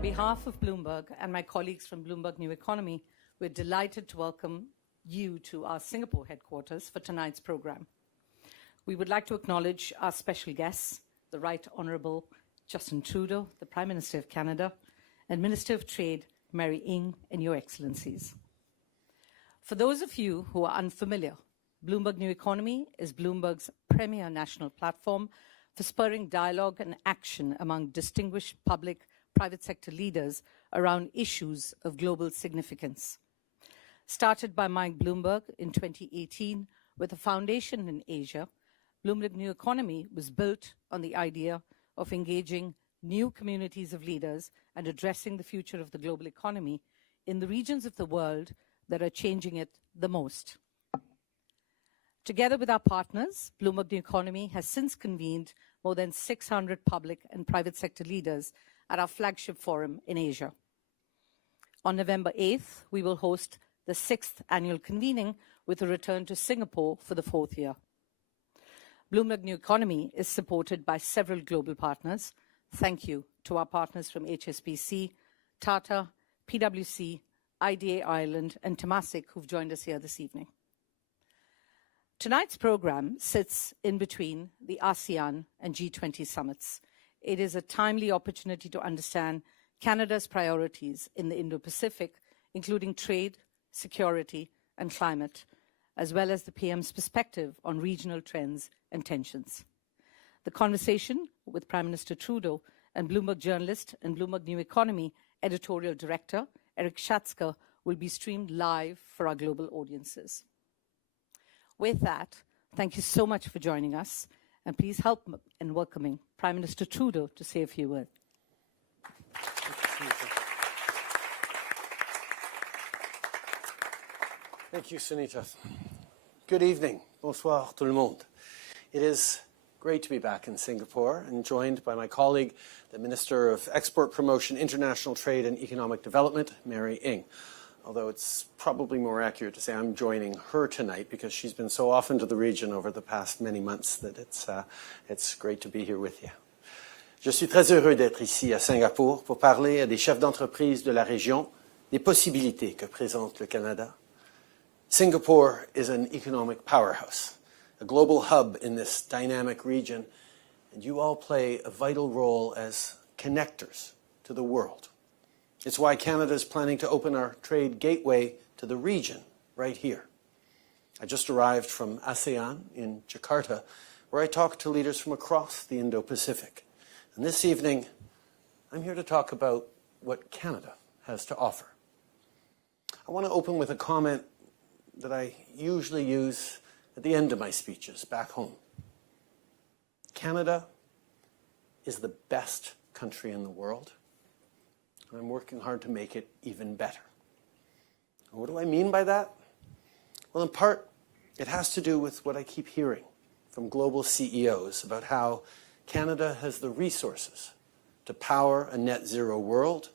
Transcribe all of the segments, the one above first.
behalf of Bloomberg and my colleagues from Bloomberg New Economy, we're delighted to welcome you to our Singapore headquarters for tonight's program. We would like to acknowledge our special guests, the Right Honourable Justin Trudeau, the Prime Minister of Canada, and Minister of Trade, Mary Ng, and Your Excellencies. For those of you who are unfamiliar, Bloomberg New Economy is Bloomberg's premier national platform for spurring dialogue and action among distinguished public-private sector leaders around issues of global significance. Started by Mike Bloomberg in 2018 with a foundation in Asia, Bloomberg New Economy was built on the idea of engaging new communities of leaders and addressing the future of the global economy in the regions of the world that are changing it the most. Together with our partners, Bloomberg New Economy has since convened more than 600 public and private sector leaders at our flagship forum in Asia. On November 8th, we will host the 6th annual convening with a return to Singapore for the 4th year. Bloomberg New Economy is supported by several global partners. Thank you to our partners from HSBC, Tata, PwC, IDA Ireland, and Temasek who've joined us here this evening. Tonight's program sits in between the ASEAN and G20 summits. It is a timely opportunity to understand Canada's priorities in the Indo-Pacific, including trade, security, and climate, as well as the PM's perspective on regional trends and tensions. The conversation with Prime Minister Trudeau and Bloomberg journalist and Bloomberg New Economy editorial director Erik Schatzker will be streamed live for our global audiences. With that, thank you so much for joining us, and please help in welcoming Prime Minister Trudeau to say a few words. Thank you, Sunita. Good evening. Bonsoir tout le monde. It is great to be back in Singapore and joined by my colleague, the Minister of Export Promotion, International Trade and Economic Development, Mary Ng. Although it's probably more accurate to say I'm joining her tonight because she's been so often to the region over the past many months that it's great to be here with you. Je suis très heureux d'être ici à Singapour pour parler à des chefs d'entreprise de la région des possibilités que présente le Canada. Singapore is an economic powerhouse, a global hub in this dynamic region, and you all play a vital role as connectors to the world. It's why Canada is planning to open our trade gateway to the region right here. I just arrived from ASEAN in Jakarta, where I talked to leaders from across the Indo-Pacific. And this evening, I'm here to talk about what Canada has to offer. I want to open with a comment that I usually use at the end of my speeches back home. Canada is the best country in the world, and I'm working hard to make it even better. And what do I mean by that? Well, in part, it has to do with what I keep hearing from global CEOs about how Canada has the resources to power a net zero world.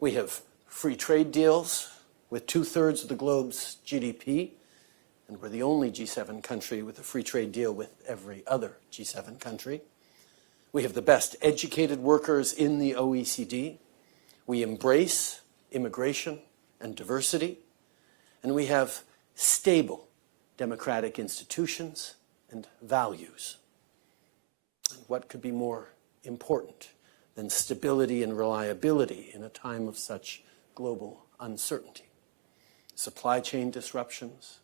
We have free trade deals with 2/3 of the globe's GDP, and we're the only G7 country with a free trade deal with every other G7 country. We have the best educated workers in the OECD. We embrace immigration and diversity, and we have stable democratic institutions and values. And what could be more important than stability and reliability in a time of such global uncertainty? Supply chain disruptions,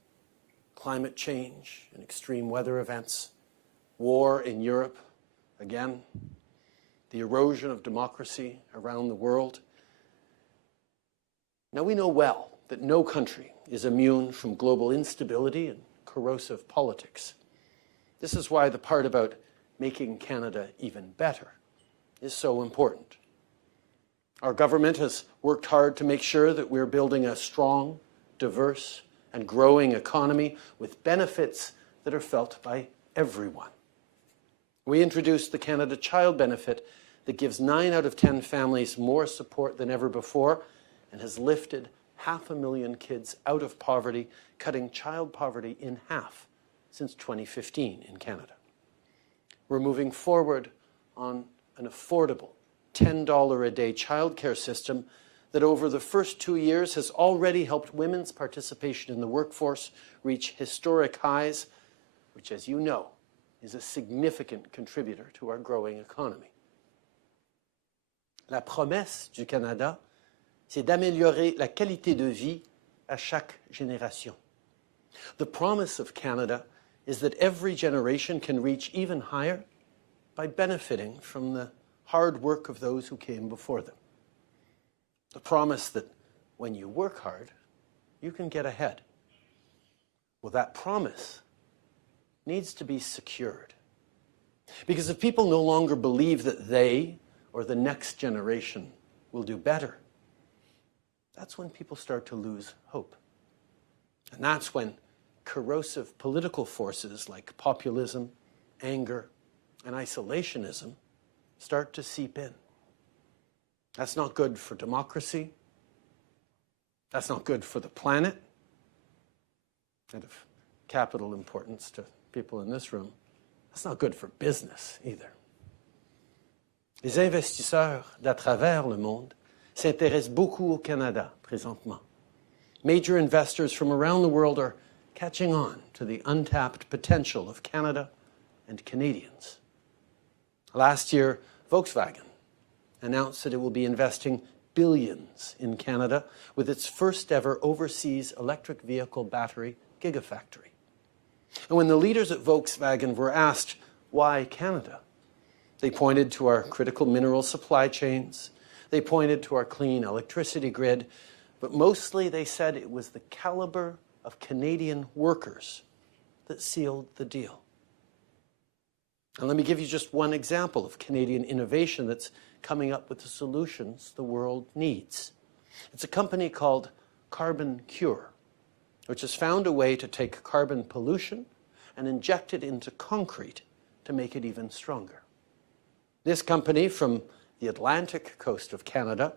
climate change and extreme weather events, war in Europe, again, the erosion of democracy around the world. Now, we know well that no country is immune from global instability and corrosive politics. This is why the part about making Canada even better is so important. Our government has worked hard to make sure that we're building a strong, diverse, and growing economy with benefits that are felt by everyone. We introduced the Canada Child Benefit that gives 9 out of 10 families more support than ever before and has lifted 500,000 kids out of poverty, cutting child poverty in half since 2015 in Canada. We're moving forward on an affordable $10 a day childcare system that over the first 2 years has already helped women's participation in the workforce reach historic highs, which, as you know, is a significant contributor to our growing economy. La promesse du Canada, c'est d'améliorer la qualité de vie à chaque génération. The promise of Canada is that every generation can reach even higher by benefiting from the hard work of those who came before them. The promise that when you work hard, you can get ahead. Well, that promise needs to be secured. Because if people no longer believe that they or the next generation will do better, that's when people start to lose hope. And that's when corrosive political forces like populism, anger, and isolationism start to seep in. That's not good for democracy. That's not good for the planet. And of capital importance to people in this room, that's not good for business either. Les investisseurs d'à travers le monde s'intéressent beaucoup au Canada présentement. Major investors from around the world are catching on to the untapped potential of Canada and Canadians. Last year, Volkswagen announced that it will be investing billions in Canada with its first ever overseas electric vehicle battery gigafactory. And when the leaders at Volkswagen were asked why Canada, they pointed to our critical mineral supply chains, they pointed to our clean electricity grid, but mostly they said it was the caliber of Canadian workers that sealed the deal. And let me give you just one example of Canadian innovation that's coming up with the solutions the world needs. It's a company called Carbon Cure, which has found a way to take carbon pollution and inject it into concrete to make it even stronger. This company from the Atlantic coast of Canada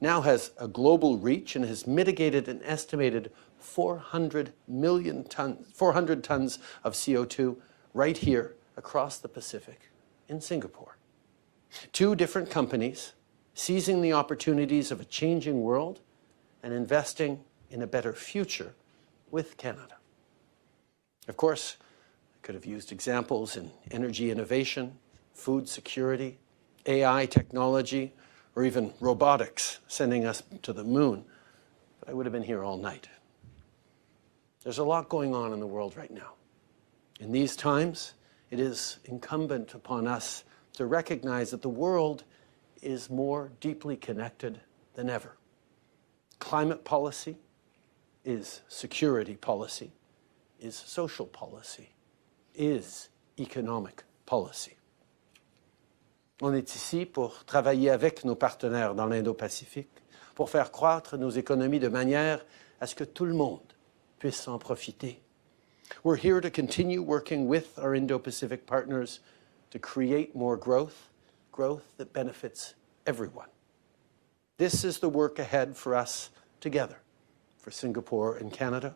now has a global reach and has mitigated an estimated 400 tons of CO2 right here across the Pacific in Singapore. Two different companies seizing the opportunities of a changing world and investing in a better future with Canada. Of course, I could have used examples in energy innovation, food security, AI technology, or even robotics sending us to the moon, but I would have been here all night. There's a lot going on in the world right now. In these times, it is incumbent upon us to recognize that the world is more deeply connected than ever. Climate policy is security policy, is social policy, is economic policy. On est ici pour travailler avec nos partenaires dans l'Indo-Pacifique, pour faire croître nos économies de manière à ce que tout le monde puisse en profiter. We're here to continue working with our Indo-Pacific partners to create more growth that benefits everyone. This is the work ahead for us together, for Singapore and Canada,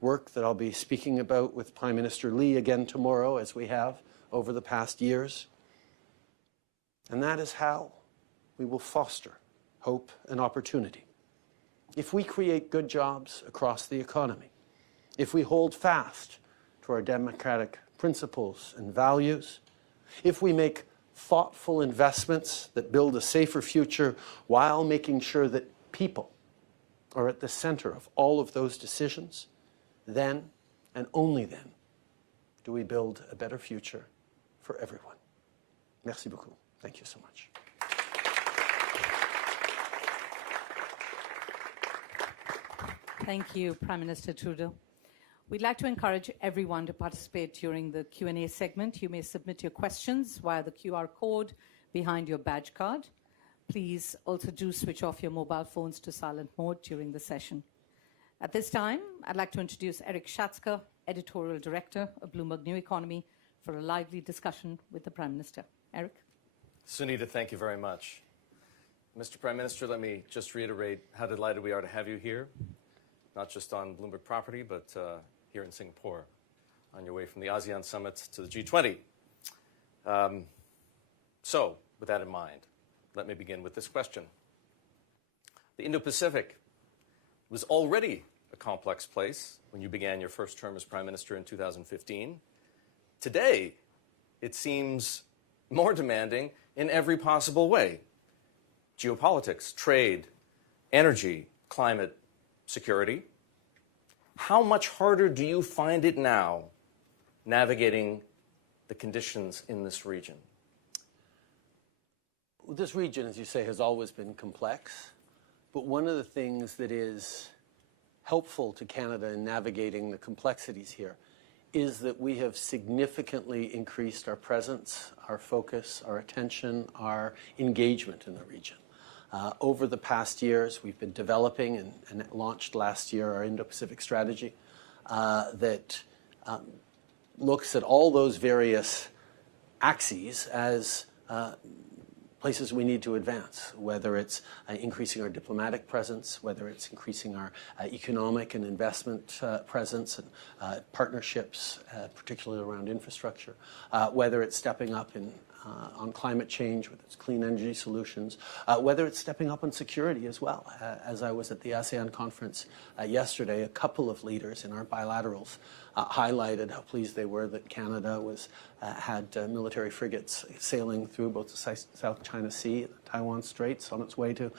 work that I'll be speaking about with Prime Minister Lee again tomorrow, as we have over the past years. And that is how we will foster hope and opportunity. If we create good jobs across the economy, if we hold fast to our democratic principles and values, if we make thoughtful investments that build a safer future while making sure that people are at the center of all of those decisions, then and only then do we build a better future for everyone. Merci beaucoup. Thank you so much. Thank you, Prime Minister Trudeau. We'd like to encourage everyone to participate during the Q&A segment. You may submit your questions via the QR code behind your badge card. Please also do switch off your mobile phones to silent mode during the session. At this time, I'd like to introduce Erik Schatzker, Editorial Director of Bloomberg New Economy, for a lively discussion with the Prime Minister. Erik? Sunita, thank you very much. Mr. Prime Minister, let me just reiterate how delighted we are to have you here, not just on Bloomberg property, but here in Singapore, on your way from the ASEAN summits to the G20. So, with that in mind, let me begin with this question. The Indo-Pacific was already a complex place when you began your first term as Prime Minister in 2015. Today, it seems more demanding in every possible way. Geopolitics, trade, energy, climate, security. How much harder do you find it now navigating the conditions in this region? Well, this region, as you say, has always been complex. But one of the things that is helpful to Canada in navigating the complexities here is that we have significantly increased our presence, our focus, our attention, our engagement in the region. Over the past years, we've been developing and launched last year our Indo-Pacific strategy that looks at all those various axes as places we need to advance, whether it's increasing our diplomatic presence, whether it's increasing our economic and investment presence and partnerships, particularly around infrastructure, whether it's stepping up on climate change with its clean energy solutions, whether it's stepping up on security as well. As I was at the ASEAN conference yesterday, a couple of leaders in our bilaterals highlighted how pleased they were that Canada had military frigates sailing through both the South China Sea and the Taiwan Straits on its way to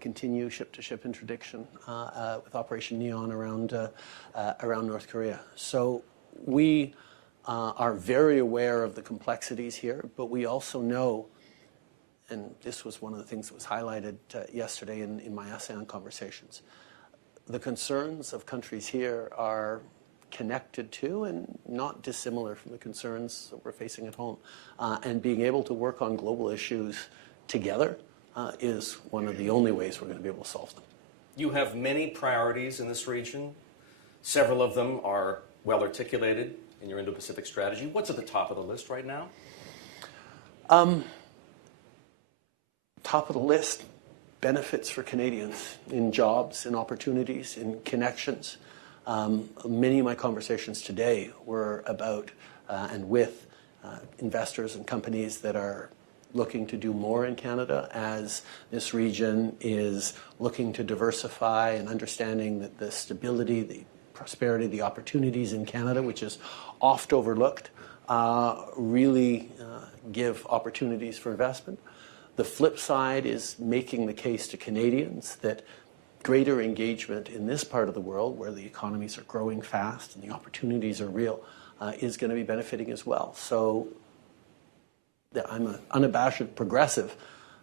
continue ship-to-ship interdiction with Operation Neon around North Korea. So we are very aware of the complexities here, but we also know, and this was one of the things that was highlighted yesterday in my ASEAN conversations, the concerns of countries here are connected to and not dissimilar from the concerns that we're facing at home. And being able to work on global issues together is one of the only ways we're going to be able to solve them. You have many priorities in this region. Several of them are well articulated in your Indo-Pacific strategy. What's at the top of the list right now? Top of the list, benefits for Canadians in jobs, in opportunities, in connections. Many of my conversations today were about and with investors and companies that are looking to do more in Canada as this region is looking to diversify and understanding that the stability, the prosperity, the opportunities in Canada, which is oft overlooked, really give opportunities for investment. The flip side is making the case to Canadians that greater engagement in this part of the world, where the economies are growing fast and the opportunities are real, is going to be benefiting as well. So I'm an unabashed progressive,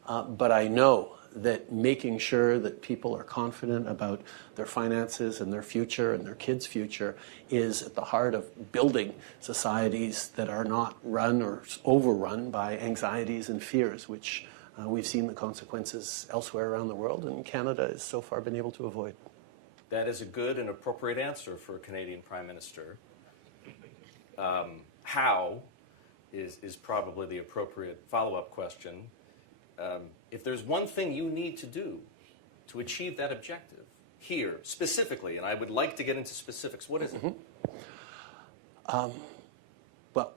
but I know that making sure that people are confident about their finances and their future and their kids' future is at the heart of building societies that are not run or overrun by anxieties and fears, which we've seen the consequences elsewhere around the world, and Canada has so far been able to avoid. That is a good and appropriate answer for a Canadian Prime Minister. How is probably the appropriate follow-up question. If there's one thing you need to do to achieve that objective here, specifically, and I would like to get into specifics, what is it? Well,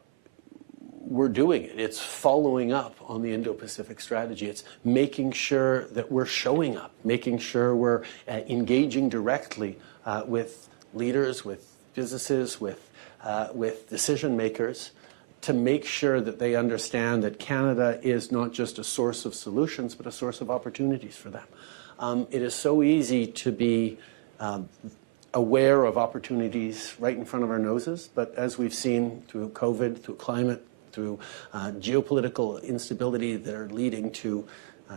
we're doing it. It's following up on the Indo-Pacific strategy. It's making sure that we're showing up, making sure we're engaging directly with leaders, with businesses, with decision makers, to make sure that they understand that Canada is not just a source of solutions, but a source of opportunities for them. It is so easy to be aware of opportunities right in front of our noses, but as we've seen through COVID, through climate, through geopolitical instability that are leading to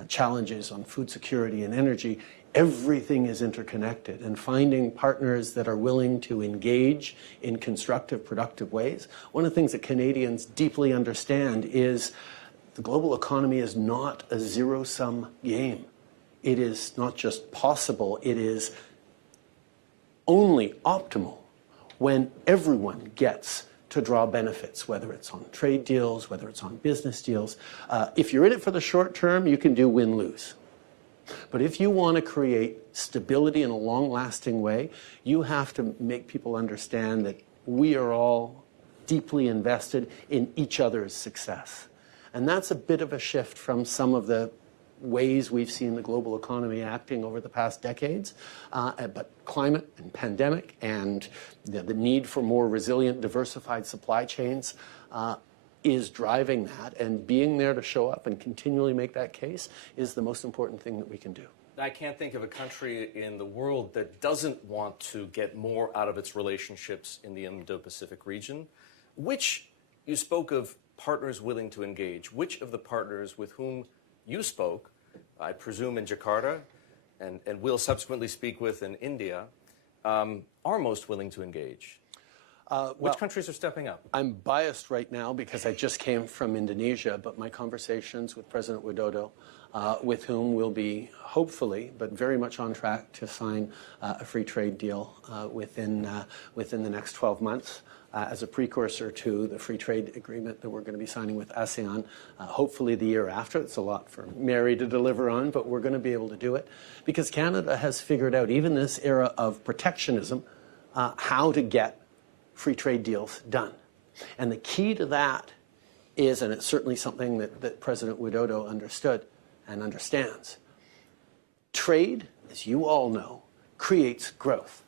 challenges on food security and energy, everything is interconnected, and finding partners that are willing to engage in constructive, productive ways. One of the things that Canadians deeply understand is the global economy is not a zero-sum game. It is not just possible, it is only optimal when everyone gets to draw benefits, whether it's on trade deals, whether it's on business deals. If you're in it for the short term, you can do win-lose. But if you want to create stability in a long-lasting way, you have to make people understand that we are all deeply invested in each other's success. And that's a bit of a shift from some of the ways we've seen the global economy acting over the past decades. But climate and pandemic and the need for more resilient, diversified supply chains is driving that, and being there to show up and continually make that case is the most important thing that we can do. I can't think of a country in the world that doesn't want to get more out of its relationships in the Indo-Pacific region. You spoke of partners willing to engage. Which of the partners with whom you spoke, I presume in Jakarta, and will subsequently speak with in India, are most willing to engage? Which countries are stepping up? I'm biased right now because I just came from Indonesia, but my conversations with President Widodo, with whom we'll be hopefully, but very much on track to sign a free trade deal within the next 12 months as a precursor to the free trade agreement that we're going to be signing with ASEAN, hopefully the year after. It's a lot for Mary to deliver on, but we're going to be able to do it because Canada has figured out, even this era of protectionism, how to get free trade deals done. And the key to that is, and it's certainly something that President Widodo understood and understands, trade, as you all know, creates growth.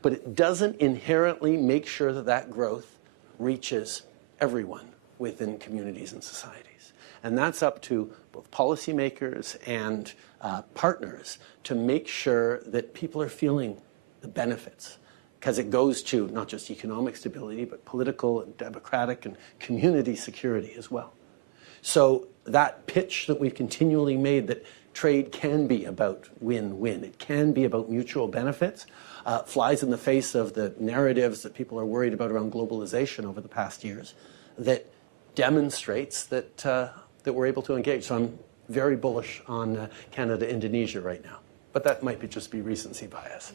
But it doesn't inherently make sure that that growth reaches everyone within communities and societies. And that's up to both policymakers and partners to make sure that people are feeling the benefits, because it goes to not just economic stability, but political and democratic and community security as well. So that pitch that we've continually made, that trade can be about win-win, it can be about mutual benefits, flies in the face of the narratives that people are worried about around globalization over the past years, that demonstrates that, that we're able to engage. So I'm very bullish on Canada-Indonesia right now. But that might just be recency bias.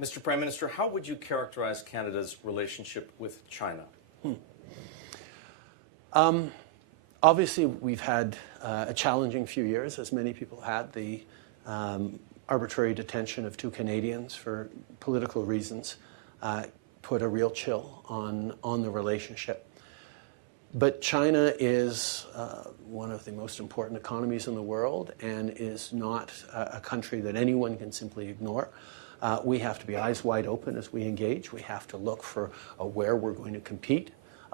Mr. Prime Minister, how would you characterize Canada's relationship with China? Obviously, we've had a challenging few years, as many people had. The arbitrary detention of 2 Canadians for political reasons put a real chill on the relationship. But China is one of the most important economies in the world and is not a country that anyone can simply ignore. We have to be eyes wide open as we engage. We have to look for where we're going to compete,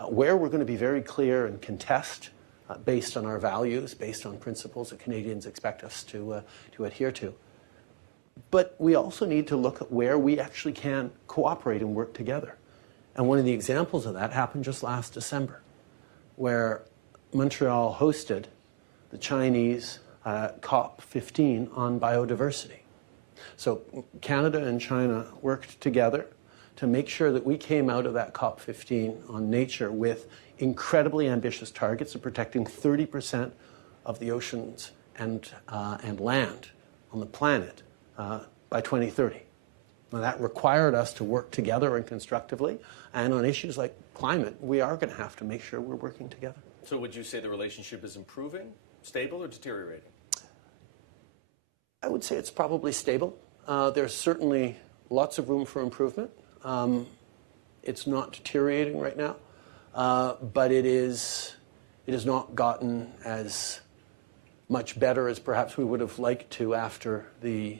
where we're going to be very clear and contest based on our values, based on principles that Canadians expect us to adhere to. But we also need to look at where we actually can cooperate and work together. And one of the examples of that happened just last December, where Montreal hosted the Chinese COP15 on biodiversity. So Canada and China worked together to make sure that we came out of that COP15 on nature with incredibly ambitious targets of protecting 30% of the oceans and land on the planet by 2030. Now, that required us to work together and constructively, and on issues like climate, we are going to have to make sure we're working together. So would you say the relationship is improving, stable, or deteriorating? I would say it's probably stable. There's certainly lots of room for improvement. It's not deteriorating right now, but it has not gotten as much better as perhaps we would have liked to after the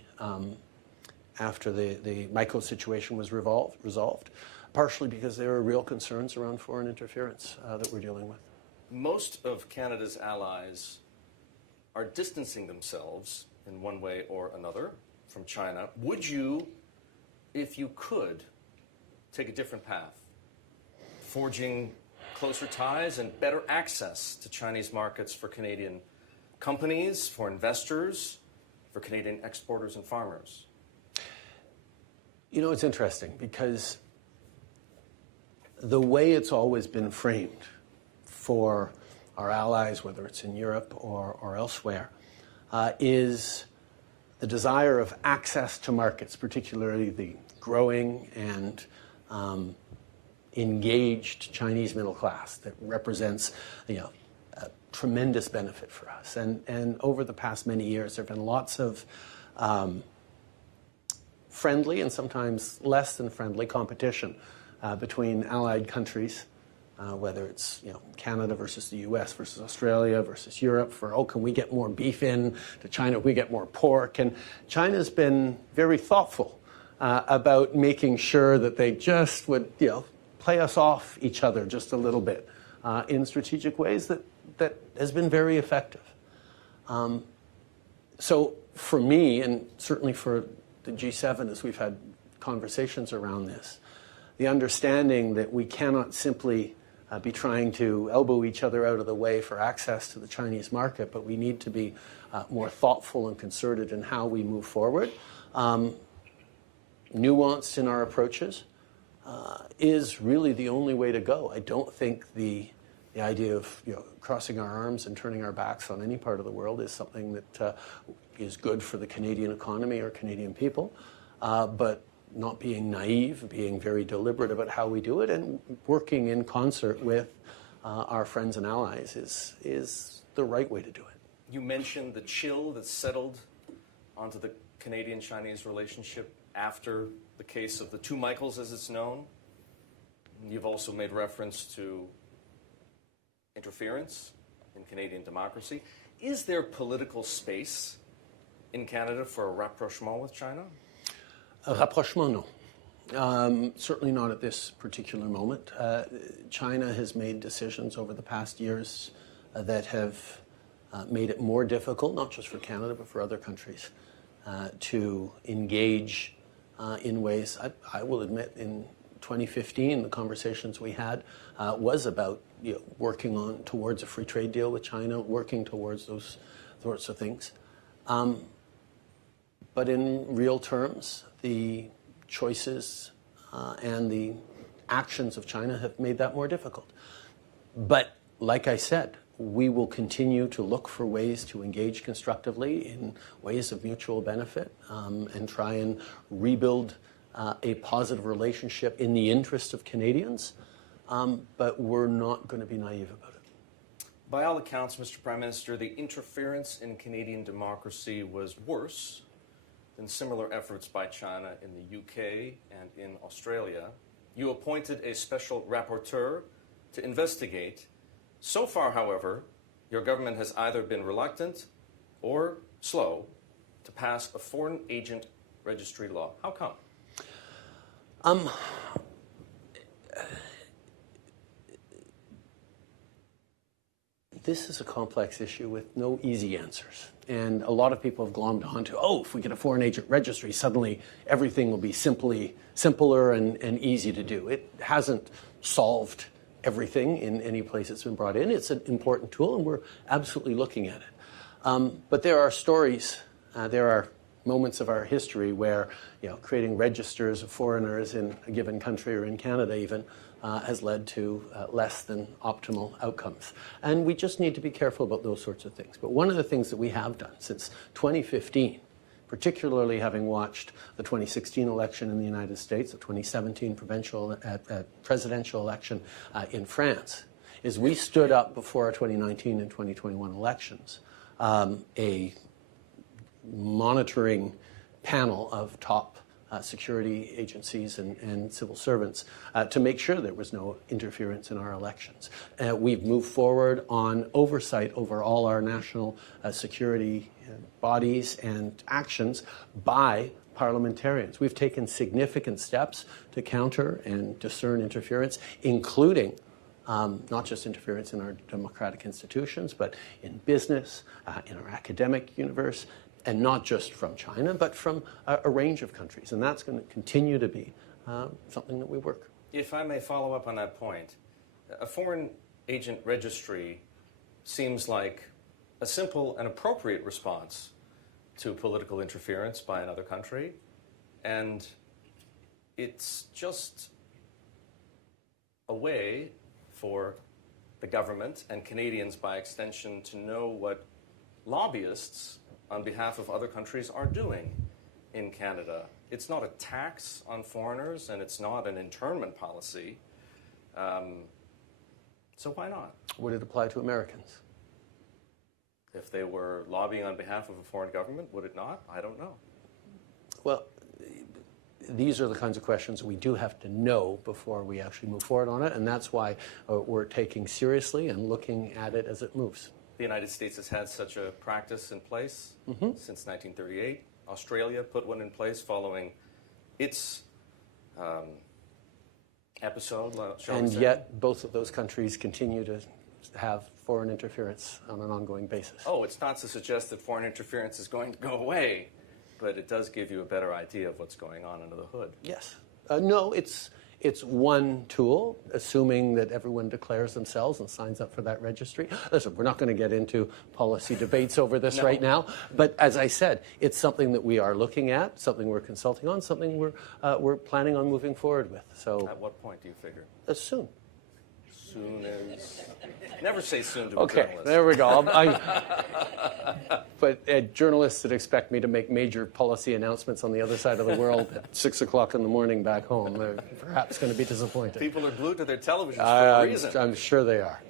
Michael situation was resolved, partially because there are real concerns around foreign interference that we're dealing with. Most of Canada's allies are distancing themselves in one way or another from China. Would you, if you could, take a different path, forging closer ties and better access to Chinese markets for Canadian companies, for investors, for Canadian exporters and farmers? You know, it's interesting because the way it's always been framed for our allies, whether it's in Europe or elsewhere, is the desire of access to markets, particularly the growing and engaged Chinese middle class that represents, a tremendous benefit for us. And over the past many years, there have been lots of friendly and sometimes less than friendly competition between allied countries, whether it's Canada versus the U.S. versus Australia versus Europe for, can we get more beef in to China, we get more pork. And China's been very thoughtful about making sure that they just would play us off each other just a little bit in strategic ways that has been very effective. So for me, and certainly for the G7 as we've had conversations around this, the understanding that we cannot simply be trying to elbow each other out of the way for access to the Chinese market, but we need to be more thoughtful and concerted in how we move forward, nuanced in our approaches, is really the only way to go. I don't think the idea of crossing our arms and turning our backs on any part of the world is something that is good for the Canadian economy or Canadian people, but not being naive, being very deliberate about how we do it, and working in concert with our friends and allies is the right way to do it. You mentioned the chill that settled onto the Canadian-Chinese relationship after the case of the two Michaels, as it's known. You've also made reference to interference in Canadian democracy. Is there political space in Canada for a rapprochement with China? A rapprochement, no. Certainly not at this particular moment. China has made decisions over the past years that have made it more difficult, not just for Canada, but for other countries, to engage in ways. I will admit, in 2015, the conversations we had was about working towards a free trade deal with China, working towards those sorts of things. But in real terms, the choices and the actions of China have made that more difficult. But like I said, we will continue to look for ways to engage constructively in ways of mutual benefit and try and rebuild a positive relationship in the interest of Canadians. But we're not going to be naive about it. By all accounts, Mr. Prime Minister, the interference in Canadian democracy was worse than similar efforts by China in the UK and in Australia. You appointed a special rapporteur to investigate. So far, however, your government has either been reluctant or slow to pass a foreign agent registry law. How come? This is a complex issue with no easy answers. And a lot of people have glommed onto, if we get a foreign agent registry, suddenly everything will be simpler and easy to do. It hasn't solved everything in any place it's been brought in. It's an important tool, and we're absolutely looking at it. But there are stories, there are moments of our history where creating registers of foreigners in a given country or in Canada even has led to less than optimal outcomes. And we just need to be careful about those sorts of things. But one of the things that we have done since 2015, particularly having watched the 2016 election in the United States, the 2017 presidential election in France, is we stood up before our 2019 and 2021 elections a monitoring panel of top security agencies and civil servants to make sure there was no interference in our elections. We've moved forward on oversight over all our national security bodies and actions by parliamentarians. We've taken significant steps to counter and discern interference, including not just interference in our democratic institutions, but in business, in our academic universe, and not just from China, but from a range of countries. And that's going to continue to be something that we work. If I may follow up on that point, a foreign agent registry seems like a simple and appropriate response to political interference by another country. And it's just a way for the government and Canadians by extension to know what lobbyists on behalf of other countries are doing in Canada. It's not a tax on foreigners, and it's not an internment policy. So why not? Would it apply to Americans? If they were lobbying on behalf of a foreign government, would it not? I don't know. Well, these are the kinds of questions we do have to know before we actually move forward on it, and that's why we're taking seriously and looking at it as it moves. The United States has had such a practice in place since 1938. Australia put one in place following its episode, shall we say. And yet, both of those countries continue to have foreign interference on an ongoing basis. Oh, it's not to suggest that foreign interference is going to go away, but it does give you a better idea of what's going on under the hood. Yes. No, it's it's one tool, assuming that everyone declares themselves and signs up for that registry. Listen, we're not going to get into policy debates over this right now, but as I said, it's something that we are looking at, something we're consulting on, something we're planning on moving forward with. So, at what point do you figure? Soon. Soon as... Never say soon to a Okay, journalist. there we go. But journalists that expect me to make major policy announcements on the other side of the world at 6 o'clock in the morning back home, they're perhaps going to be disappointed. People are glued to their televisions for a reason. I'm sure they are.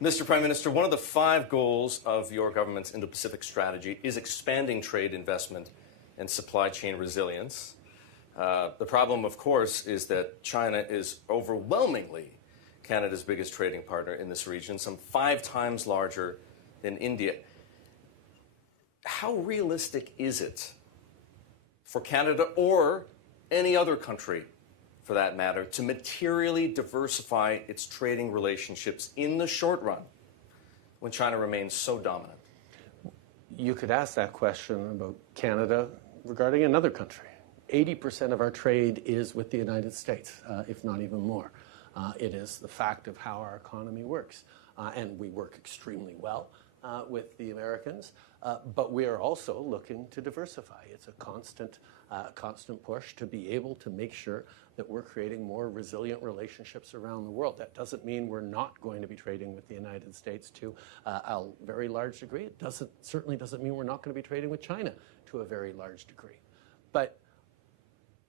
Mr. Prime Minister, one of the 5 goals of your government's Indo-Pacific strategy is expanding trade, investment, and supply chain resilience. The problem, of course, is that China is overwhelmingly Canada's biggest trading partner in this region, some 5 times larger than India. How realistic is it for Canada or any other country, for that matter, to materially diversify its trading relationships in the short run when China remains so dominant? You could ask that question about Canada regarding another country. 80% of our trade is with the United States, if not even more. It is the fact of how our economy works. And we work extremely well with the Americans, but we are also looking to diversify. It's a constant push to be able to make sure that we're creating more resilient relationships around the world. That doesn't mean we're not going to be trading with the United States to a very large degree. It certainly doesn't mean we're not going to be trading with China to a very large degree. But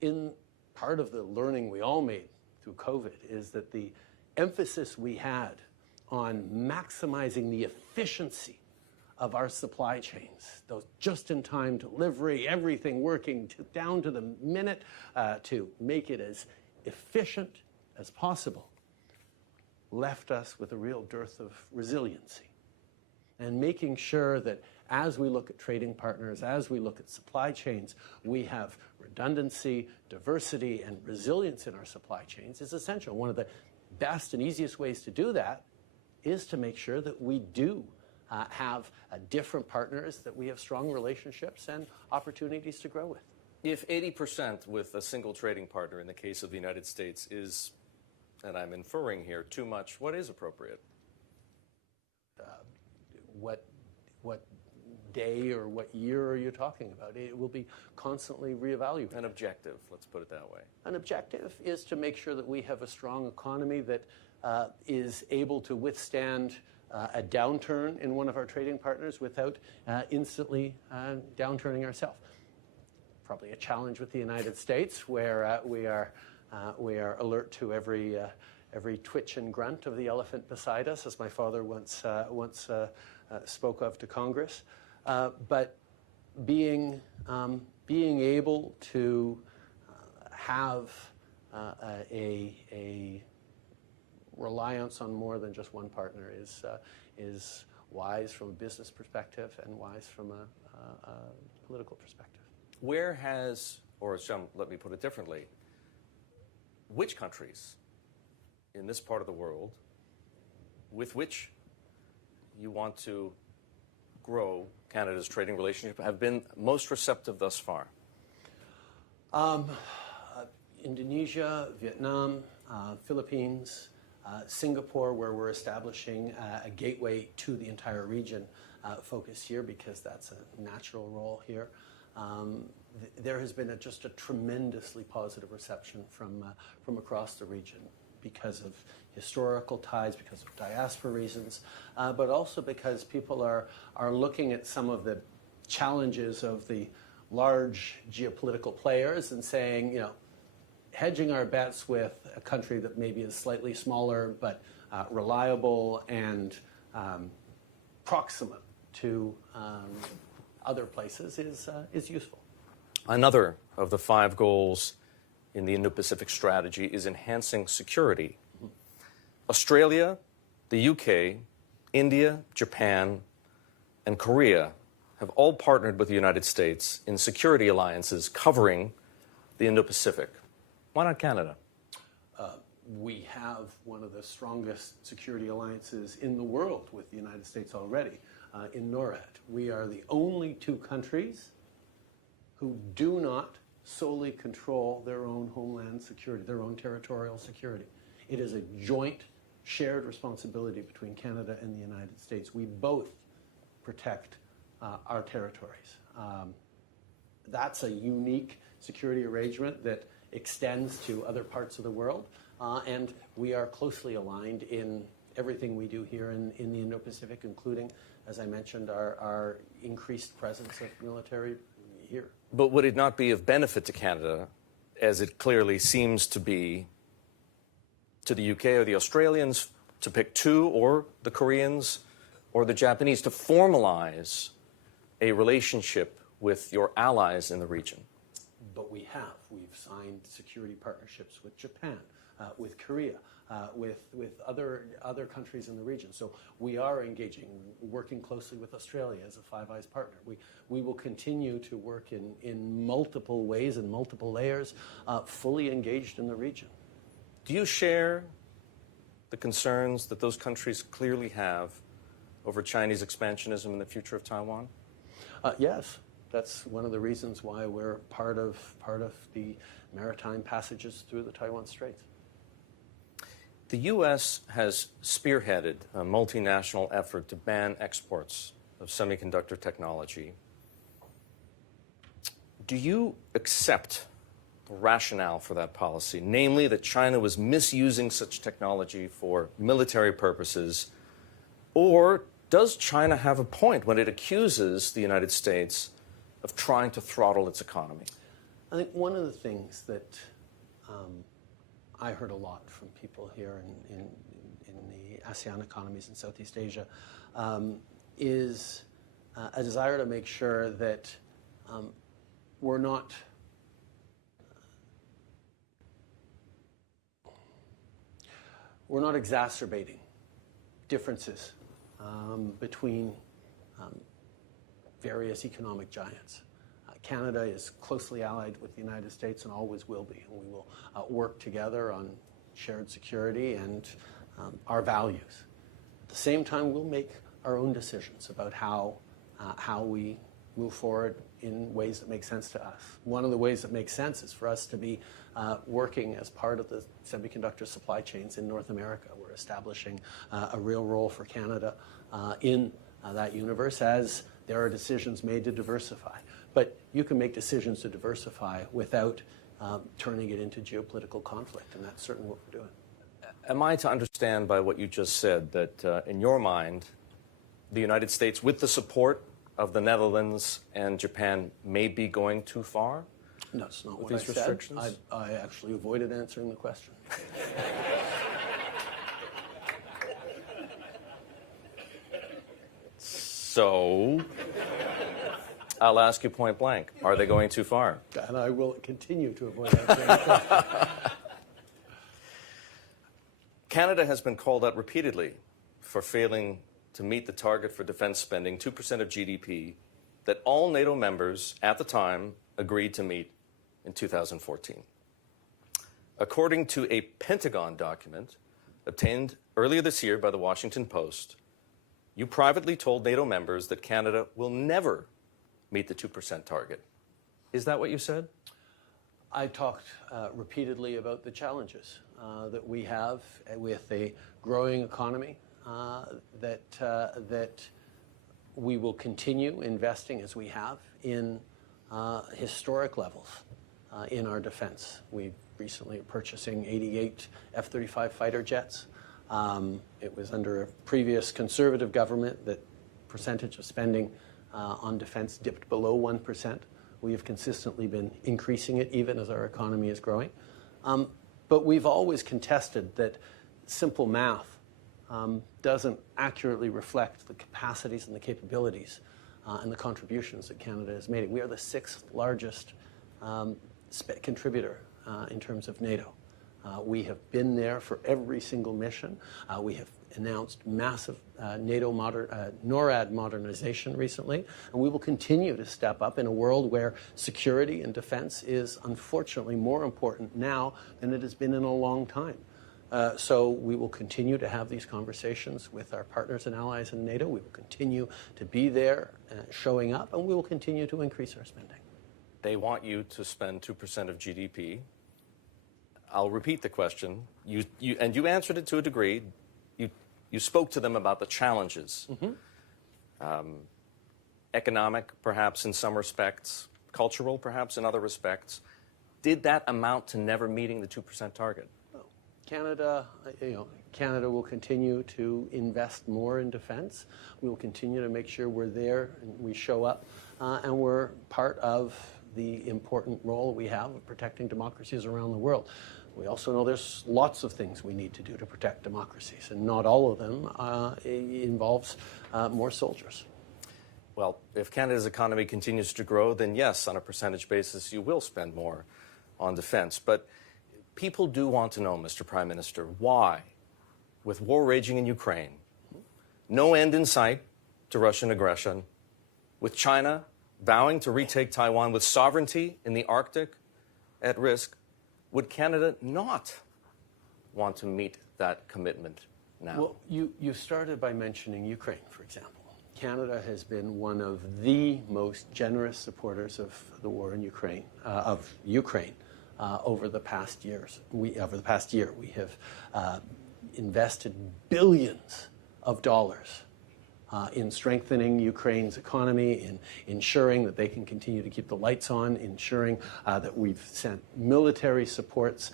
in part of the learning we all made through COVID is that the emphasis we had on maximizing the efficiency of our supply chains, those just-in-time delivery, everything working down to the minute to make it as efficient as possible, left us with a real dearth of resiliency. And making sure that as we look at trading partners, as we look at supply chains, we have redundancy, diversity, and resilience in our supply chains is essential. One of the best and easiest ways to do that is to make sure that we do have different partners, that we have strong relationships and opportunities to grow with. If 80% with a single trading partner in the case of the United States is, and I'm inferring here, too much, what is appropriate? What day or what year are you talking about? It will be constantly reevaluated. An objective, let's put it that way. An objective is to make sure that we have a strong economy that is able to withstand a downturn in one of our trading partners without instantly downturning ourselves. Probably a challenge with the United States, where we are alert to every twitch and grunt of the elephant beside us, as my father once spoke of to Congress. But being able to have a reliance on more than just one partner is wise from a business perspective and wise from a political perspective. Where has, or let me put it differently, which countries in this part of the world with which you want to grow Canada's trading relationship have been most receptive thus far? Indonesia, Vietnam, Philippines, Singapore, where we're establishing a gateway to the entire region focus here because that's a natural role here. There has been just a tremendously positive reception from across the region because of historical ties, because of diaspora reasons, but also because people are looking at some of the challenges of the large geopolitical players and saying, you know, hedging our bets with a country that maybe is slightly smaller but reliable and proximate to other places is useful. Another of the 5 goals in the Indo-Pacific strategy is enhancing security. Australia, the UK, India, Japan, and Korea have all partnered with the United States in security alliances covering the Indo-Pacific. Why not Canada? We have one of the strongest security alliances in the world with the United States already, in NORAD. We are the only 2 countries who do not solely control their own homeland security, their own territorial security. It is a joint, shared responsibility between Canada and the United States. We both protect our territories. That's a unique security arrangement that extends to other parts of the world, and we are closely aligned in everything we do here in the Indo-Pacific, including, as I mentioned, our increased presence of military here. But would it not be of benefit to Canada, as it clearly seems to be to the UK or the Australians, to pick two, or the Koreans or the Japanese, to formalize a relationship with your allies in the region? But we have. We've signed security partnerships with Japan, with Korea, with other countries in the region. So we are engaging, working closely with Australia as a Five Eyes partner. We will continue to work in multiple ways and multiple layers, fully engaged in the region. Do you share the concerns that those countries clearly have over Chinese expansionism in the future of Taiwan? Yes. That's one of the reasons why we're part of the maritime passages through the Taiwan Straits. The U.S. has spearheaded a multinational effort to ban exports of semiconductor technology. Do you accept the rationale for that policy, namely that China was misusing such technology for military purposes, or does China have a point when it accuses the United States of trying to throttle its economy? I think one of the things that I heard a lot from people here in the ASEAN economies in Southeast Asia is a desire to make sure that we're not exacerbating differences between various economic giants. Canada is closely allied with the United States and always will be, and we will work together on shared security and our values. At the same time, we'll make our own decisions about how we move forward in ways that make sense to us. One of the ways that makes sense is for us to be working as part of the semiconductor supply chains in North America. We're establishing a real role for Canada in that universe as there are decisions made to diversify. But you can make decisions to diversify without turning it into geopolitical conflict, and that's certainly what we're doing. Am I to understand by what you just said that, in your mind, the United States, with the support of the Netherlands and Japan, may be going too far? No, that's not what these I said. restrictions? I actually avoided answering the question. So, I'll ask you point blank, are they going too far? And I will continue to avoid answering the question. Canada has been called out repeatedly for failing to meet the target for defense spending, 2% of GDP, that all NATO members at the time agreed to meet in 2014. According to a Pentagon document obtained earlier this year by the Washington Post, you privately told NATO members that Canada will never meet the 2% target. Is that what you said? I talked repeatedly about the challenges that we have with a growing economy, that we will continue investing as we have in historic levels in our defense. We recently are purchasing 88 F-35 fighter jets. It was under a previous conservative government that percentage of spending on defense dipped below 1%. We have consistently been increasing it even as our economy is growing. But we've always contested that simple math doesn't accurately reflect the capacities and the capabilities and the contributions that Canada is making. We are the 6th largest contributor in terms of NATO. We have been there for every single mission. We have announced massive NATO NORAD modernization recently, and we will continue to step up in a world where security and defense is unfortunately more important now than it has been in a long time. So we will continue to have these conversations with our partners and allies in NATO. We will continue to be there showing up, and we will continue to increase our spending. They want you to spend 2% of GDP. I'll repeat the question. And you answered it to a degree. You spoke to them about the challenges. Economic, perhaps in some respects, cultural, perhaps in other respects. Did that amount to never meeting the 2% target? Canada, Canada will continue to invest more in defense. We will continue to make sure we're there and we show up, and we're part of the important role we have of protecting democracies around the world. We also know there's lots of things we need to do to protect democracies, and not all of them involves more soldiers. Well, if Canada's economy continues to grow, then yes, on a percentage basis, you will spend more on defense. But people do want to know, Mr. Prime Minister, why, with war raging in Ukraine, no end in sight to Russian aggression, with China vowing to retake Taiwan, with sovereignty in the Arctic at risk, would Canada not want to meet that commitment now? Well, you started by mentioning Ukraine, for example. Canada has been one of the most generous supporters of the war in Ukraine, over the past years. Over the past year, we have invested billions of dollars in strengthening Ukraine's economy, in ensuring that they can continue to keep the lights on, ensuring that we've sent military supports,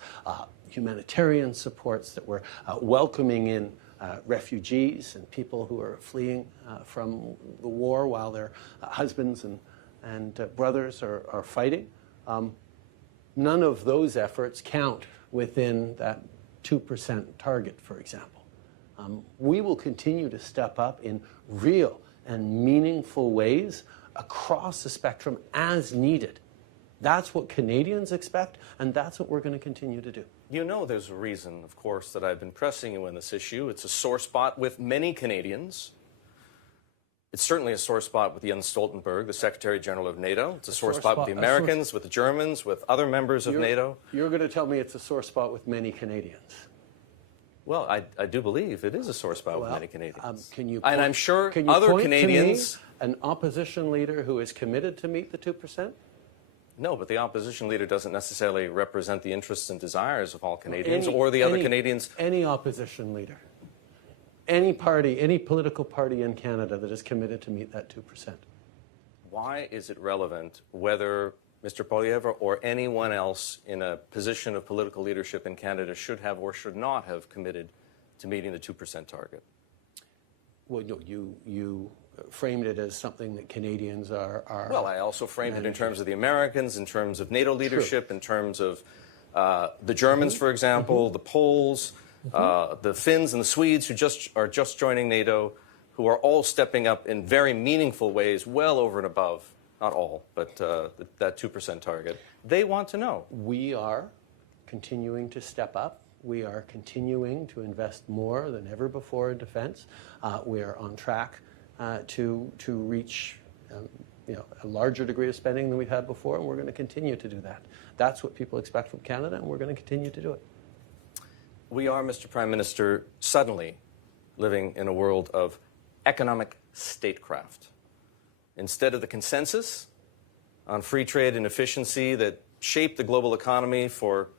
humanitarian supports, that we're welcoming in refugees and people who are fleeing from the war while their husbands and brothers are fighting. None of those efforts count within that 2% target, for example. We will continue to step up in real and meaningful ways across the spectrum as needed. That's what Canadians expect, and that's what we're going to continue to do. You know there's a reason, of course, that I've been pressing you on this issue. It's a sore spot with many Canadians. It's certainly a sore spot with Jens Stoltenberg, the Secretary General of NATO. It's a sore spot with the Americans, with the Germans, with other members of NATO. You're going to tell me it's a sore spot with many Canadians. Well, I do believe it is a sore spot with many Canadians. And I'm sure can you other point Canadians... to me an opposition leader who is committed to meet the 2%? No, but the opposition leader doesn't necessarily represent the interests and desires of all Canadians or the other Canadians. Any opposition leader, any party, any political party in Canada that is committed to meet that 2%. Why is it relevant whether Mr. Poilievre or anyone else in a position of political leadership in Canada should have or should not have committed to meeting the 2% target? Well, no, you framed it as something that Canadians are Well, I also framed it in terms of the Americans, in terms of NATO leadership, in terms of the Germans, for example, the Poles, the Finns and the Swedes who are just joining NATO, who are all stepping up in very meaningful ways, well over and above, not all, but that 2% target. They want to know. We are continuing to step up. We are continuing to invest more than ever before in defense. We are on track to reach a larger degree of spending than we've had before, and we're going to continue to do that. That's what people expect from Canada, and we're going to continue to do it. We are, Mr. Prime Minister, suddenly living in a world of economic statecraft. Instead of the consensus on free trade and efficiency that shaped the global economy for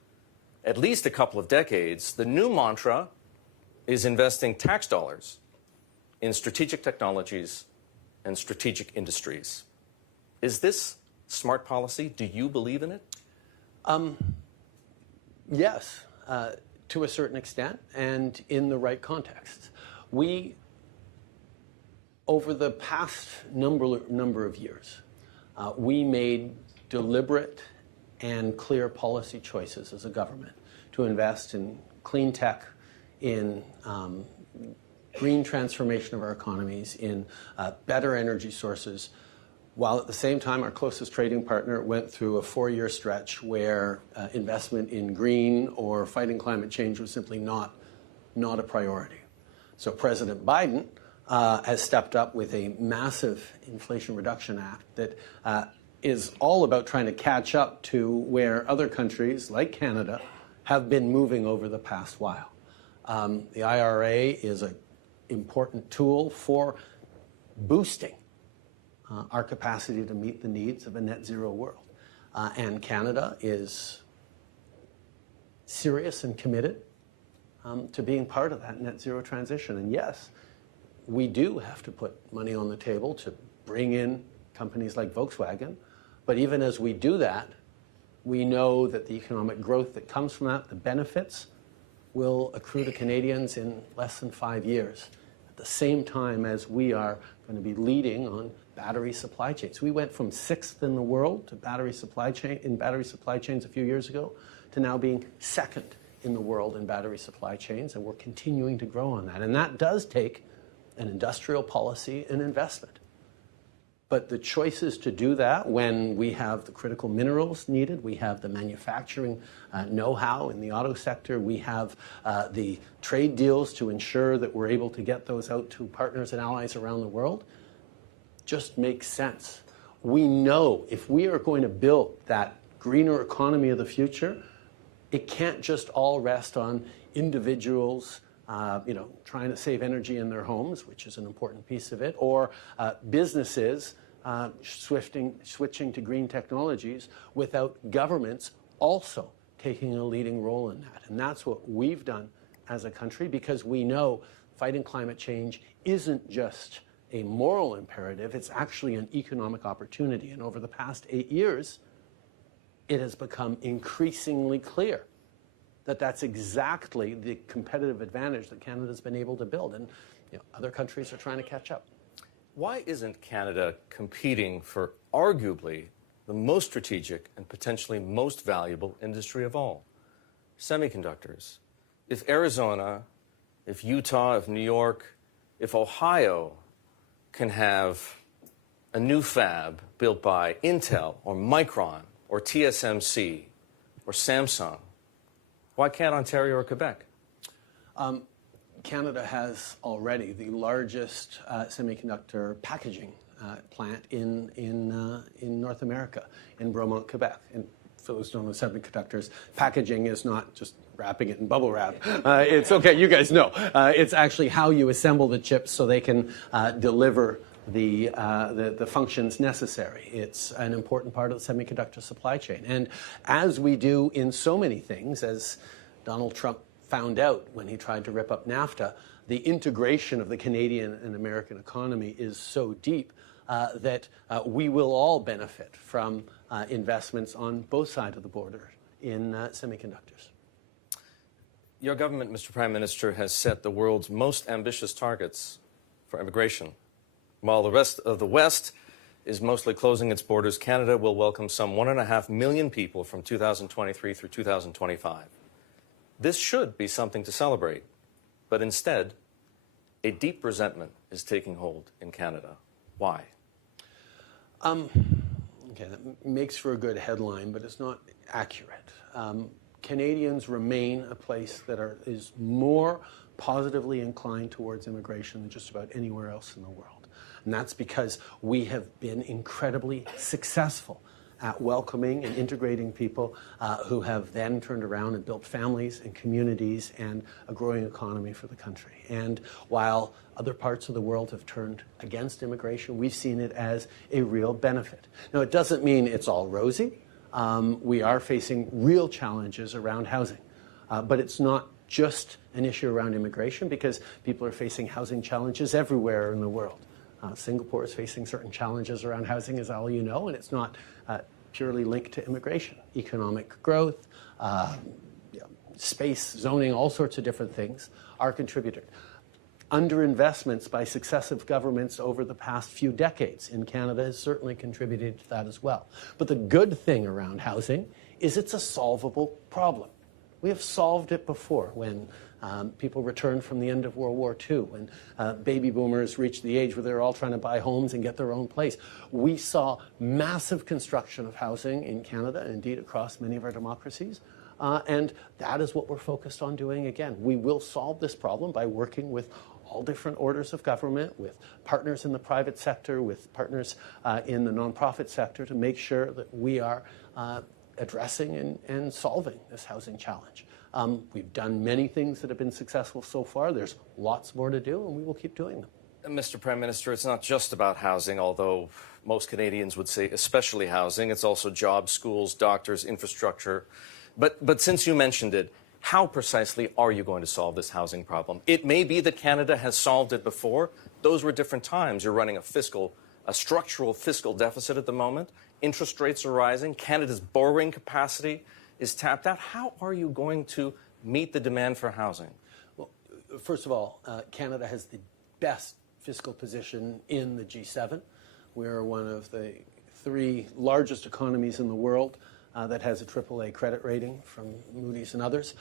at least a couple of decades, the new mantra is investing tax dollars in strategic technologies and strategic industries. Is this smart policy? Do you believe in it? Yes, to a certain extent, and in the right context. We, over the past number of years, we made deliberate and clear policy choices as a government to invest in clean tech, in green transformation of our economies, in better energy sources, while at the same time our closest trading partner went through a 4-year stretch where investment in green or fighting climate change was simply not a priority. So President Biden has stepped up with a massive Inflation Reduction Act that is all about trying to catch up to where other countries, like Canada, have been moving over the past while. The IRA is an important tool for boosting our capacity to meet the needs of a net zero world. And Canada is serious and committed to being part of that net zero transition. And yes, we do have to put money on the table to bring in companies like Volkswagen. But even as we do that, we know that the economic growth that comes from that, the benefits, will accrue to Canadians in less than 5 years, at the same time as we are going to be leading on battery supply chains. We went from 6th in the world to battery supply chains a few years ago to now being 2nd in the world in battery supply chains, and we're continuing to grow on that. And that does take an industrial policy and investment. But the choices to do that when we have the critical minerals needed, we have the manufacturing know-how in the auto sector, we have the trade deals to ensure that we're able to get those out to partners and allies around the world, just makes sense. We know if we are going to build that greener economy of the future, it can't just all rest on individuals trying to save energy in their homes, which is an important piece of it, or businesses switching to green technologies without governments also taking a leading role in that. And that's what we've done as a country, because we know fighting climate change isn't just a moral imperative, it's actually an economic opportunity. And over the past 8 years, it has become increasingly clear that that's exactly the competitive advantage that Canada's been able to build. And other countries are trying to catch up. Why isn't Canada competing for arguably the most strategic and potentially most valuable industry of all, semiconductors? If Arizona, if Utah, if New York, if Ohio can have a new fab built by Intel or Micron or TSMC or Samsung, why can't Ontario or Quebec? Canada has already the largest semiconductor packaging plant in North America, in Bromont, Quebec. And for those who don't know semiconductors, packaging is not just wrapping it in bubble wrap. It's okay, you guys know. It's actually how you assemble the chips so they can deliver the functions necessary. It's an important part of the semiconductor supply chain. And as we do in so many things, as Donald Trump found out when he tried to rip up NAFTA, the integration of the Canadian and American economy is so deep that we will all benefit from investments on both sides of the border in semiconductors. Your government, Mr. Prime Minister, has set the world's most ambitious targets for immigration. While the rest of the West is mostly closing its borders, Canada will welcome some 1.5 million people from 2023 through 2025. This should be something to celebrate, but instead, a deep resentment is taking hold in Canada. Why? Okay, that makes for a good headline, but it's not accurate. Canadians remain a place that is more positively inclined towards immigration than just about anywhere else in the world. And that's because we have been incredibly successful at welcoming and integrating people who have then turned around and built families and communities and a growing economy for the country. And while other parts of the world have turned against immigration, we've seen it as a real benefit. Now, it doesn't mean it's all rosy. We are facing real challenges around housing, but it's not just an issue around immigration, because people are facing housing challenges everywhere in the world. Singapore is facing certain challenges around housing, as all you know, and it's not purely linked to immigration. Economic growth, space, zoning, all sorts of different things are contributed. Underinvestments by successive governments over the past few decades in Canada has certainly contributed to that as well. But the good thing around housing is it's a solvable problem. We have solved it before when people returned from the end of World War II, when baby boomers reached the age where they're all trying to buy homes and get their own place. We saw massive construction of housing in Canada, and indeed across many of our democracies. And that is what we're focused on doing again. We will solve this problem by working with all different orders of government, with partners in the private sector, with partners in the nonprofit sector, to make sure that we are addressing and solving this housing challenge. We've done many things that have been successful so far. There's lots more to do, and we will keep doing them. Mr. Prime Minister, it's not just about housing, although most Canadians would say especially housing. It's also jobs, schools, doctors, infrastructure. But since you mentioned it, how precisely are you going to solve this housing problem? It may be that Canada has solved it before. Those were different times. You're running a structural fiscal deficit at the moment. Interest rates are rising. Canada's borrowing capacity is tapped out. How are you going to meet the demand for housing? Well, first of all, Canada has the best fiscal position in the G7. We're one of the 3 largest economies in the world that has a AAA credit rating from Moody's and others.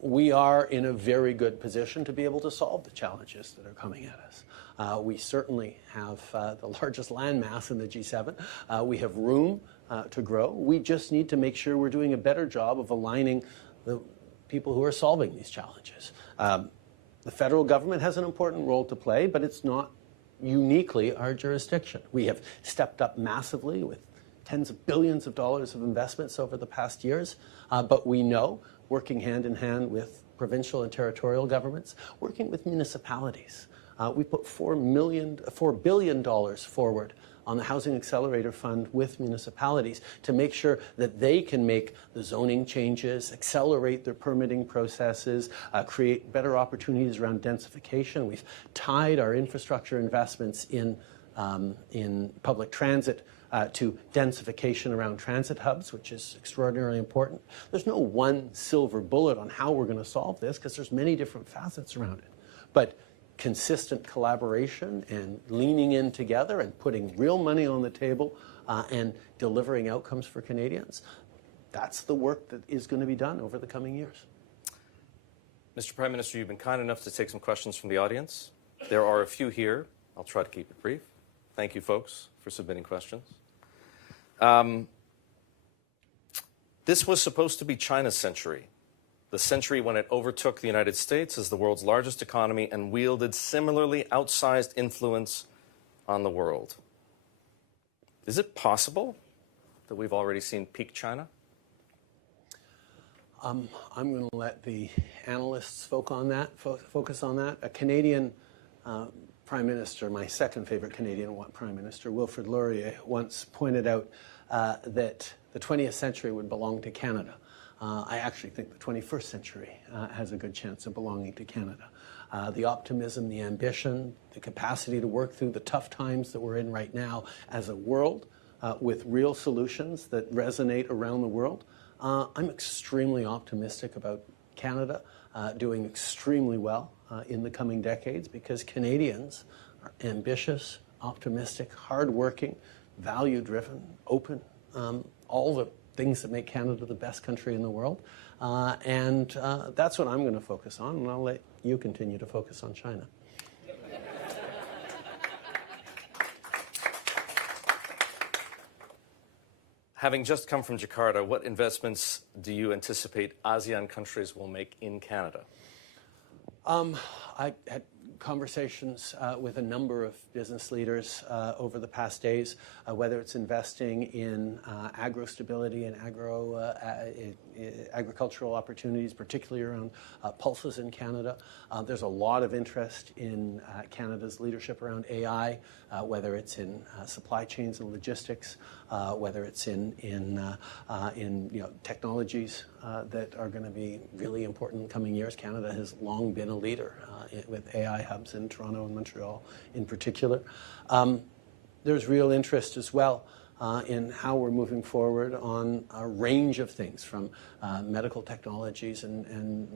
We are in a very good position to be able to solve the challenges that are coming at us. We certainly have the largest land mass in the G7. We have room to grow. We just need to make sure we're doing a better job of aligning the people who are solving these challenges. The federal government has an important role to play, but it's not uniquely our jurisdiction. We have stepped up massively with tens of billions of dollars of investments over the past years, but we know, working hand in hand with provincial and territorial governments, working with municipalities, we put $4 billion forward on the Housing Accelerator Fund with municipalities to make sure that they can make the zoning changes, accelerate their permitting processes, create better opportunities around densification. We've tied our infrastructure investments in public transit to densification around transit hubs, which is extraordinarily important. There's no one silver bullet on how we're going to solve this because there's many different facets around it. But consistent collaboration and leaning in together and putting real money on the table and delivering outcomes for Canadians, that's the work that is going to be done over the coming years. Mr. Prime Minister, you've been kind enough to take some questions from the audience. There are a few here. I'll try to keep it brief. Thank you, folks, for submitting questions. This was supposed to be China's century, the century when it overtook the United States as the world's largest economy and wielded similarly outsized influence on the world. Is it possible that we've already seen peak China? I'm going to let the analysts focus on that. A Canadian Prime Minister, my second favorite Canadian Prime Minister, Wilfrid Laurier, once pointed out that the 20th century would belong to Canada. I actually think the 21st century has a good chance of belonging to Canada. The optimism, the ambition, the capacity to work through the tough times that we're in right now as a world with real solutions that resonate around the world. I'm extremely optimistic about Canada doing extremely well in the coming decades because Canadians are ambitious, optimistic, hardworking, value-driven, open, all the things that make Canada the best country in the world. And that's what I'm going to focus on, and I'll let you continue to focus on China. Having just come from Jakarta, what investments do you anticipate ASEAN countries will make in Canada? I had conversations with a number of business leaders over the past days, whether it's investing in agro-stability and agricultural opportunities, particularly around pulses in Canada. There's a lot of interest in Canada's leadership around AI, whether it's in supply chains and logistics, whether it's in technologies that are going to be really important in the coming years. Canada has long been a leader with AI hubs in Toronto and Montreal in particular. There's real interest as well in how we're moving forward on a range of things from medical technologies and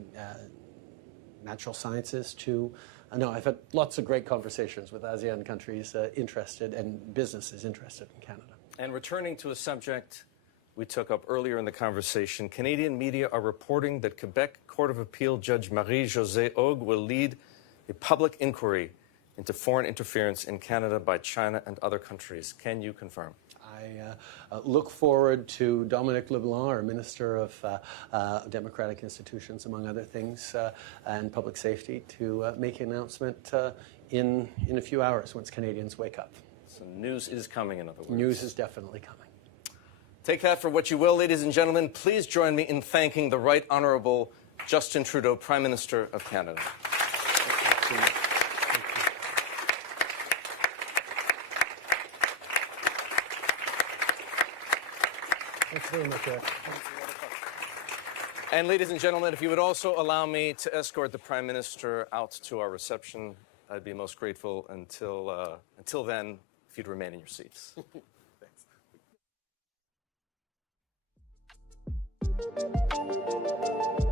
natural sciences to I've had lots of great conversations with ASEAN countries interested and businesses interested in Canada. And returning to a subject we took up earlier in the conversation, Canadian media are reporting that Quebec Court of Appeal Judge Marie-Josée Hogue will lead a public inquiry into foreign interference in Canada by China and other countries. Can you confirm? I look forward to Dominic LeBlanc, our Minister of Democratic Institutions, among other things, and public safety, to make an announcement in a few hours once Canadians wake up. So news is coming, in other words. News is definitely coming. Take that for what you will, ladies and gentlemen. Please join me in thanking the Right Honourable Justin Trudeau, Prime Minister of Canada. Thanks very much, Erik. And ladies and gentlemen, if you would also allow me to escort the Prime Minister out to our reception, I'd be most grateful. Until then, if you'd remain in your seats. Thanks.